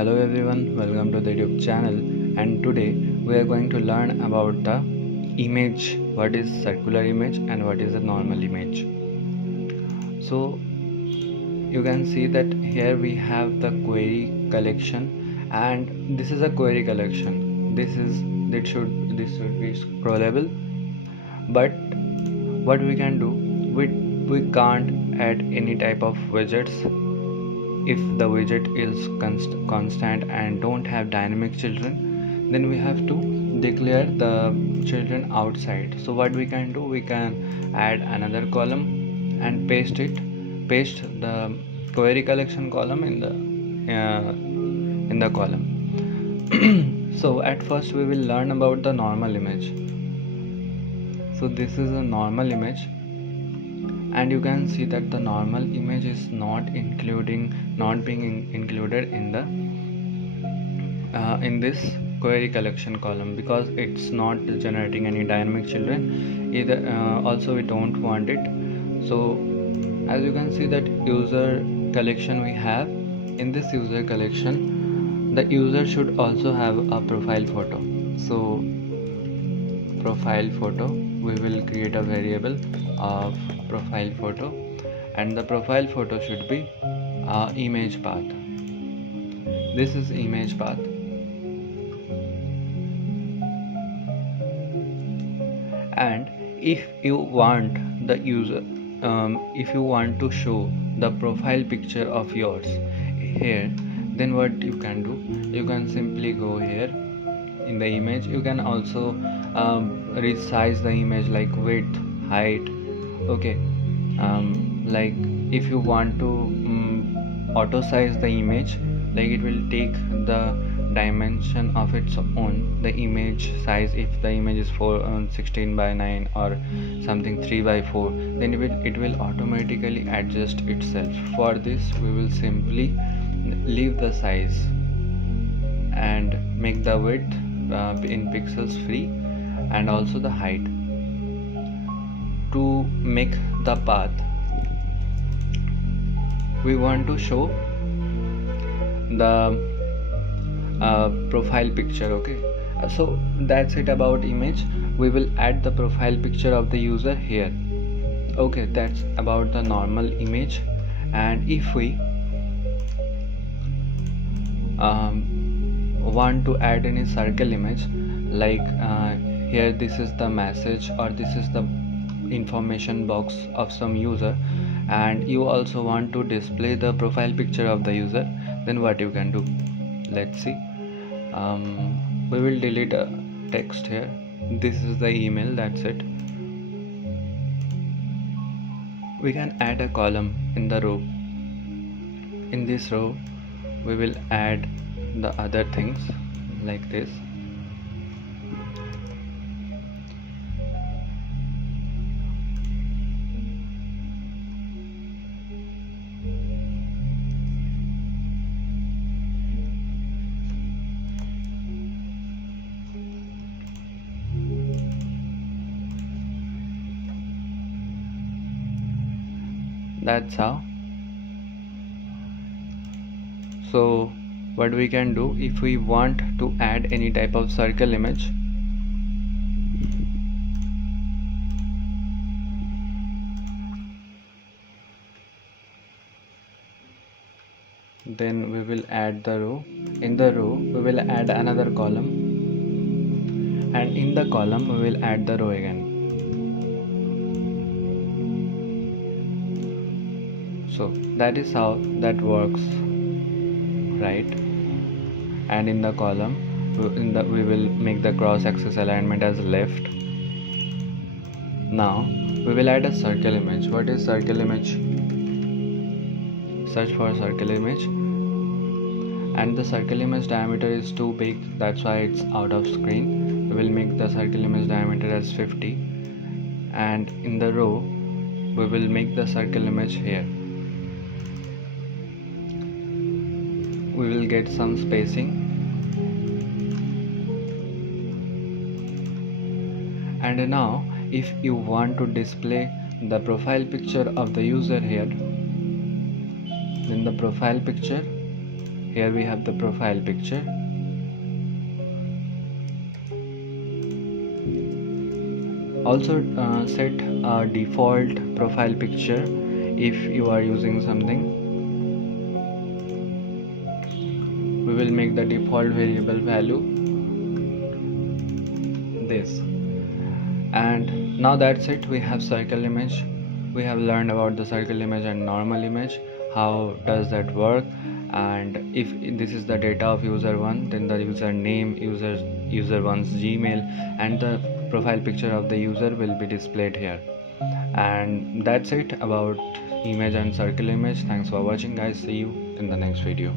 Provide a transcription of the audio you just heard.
Hello everyone, welcome to the YouTube channel, and today we are going to learn about the image, what is circular image and what is a normal image. So you can see that here we have the query collection, and this is a query collection. This should be scrollable, but what we can do, we can't add any type of widgets if the widget is constant and don't have dynamic children. Then we have to declare the children outside. So what we can do, we can add another column and paste the query collection column in the column. So at first we will learn about the normal image. So this is a normal image, and you can see that the normal image is not being included in the in this query collection column because it's not generating any dynamic children either. Also we don't want it. So as you can see that user collection we have, in this user collection the user should also have a profile photo. So profile photo, we will create a variable of profile photo, and the profile photo should be image path. This is image path, and if you want the user if you want to show the profile picture of yours here, then what you can do, you can simply go here in the image. You can also resize the image like width, height. Okay, like if you want to auto size the image, like it will take the dimension of its own, the image size. If the image is 16 by 9 or something 3 by 4, then it will automatically adjust itself. For this we will simply leave the size and make the width in pixels free, and also the height. To make the path, we want to show the profile picture. Okay, so that's it about image. We will add the profile picture of the user here. Okay, that's about the normal image. And if we want to add any circle image, like here this is the message or this is the information box of some user, and you also want to display the profile picture of the user, then what you can do, let's see. We will delete a text here. This is the email, that's it. We can add a column in the row. In this row we will add the other things like this. That's how. So what we can do, if we want to add any type of circle image, then we will add the row. In the row we will add another column, and in the column we will add the row again. So that is how that works, right? And in the column we will make the cross axis alignment as left. Now we will add a circle image. What is circle image? Search for circle image, and the circle image diameter is too big, that's why it's out of screen. We will make the circle image diameter as 50, and in the row we will make the circle image here. We will get some spacing, and now if you want to display the profile picture of the user here, then the profile picture Here we have the profile picture. Also set a default profile picture if you are using something. We will make the default variable value this. And now that's it. We have circle image. We have learned about the circle image and normal image. How does that work? And if this is the data of user 1, then the user name, user 1's Gmail, and the profile picture of the user will be displayed here. And that's it about image and circle image. Thanks for watching, guys. See you in the next video.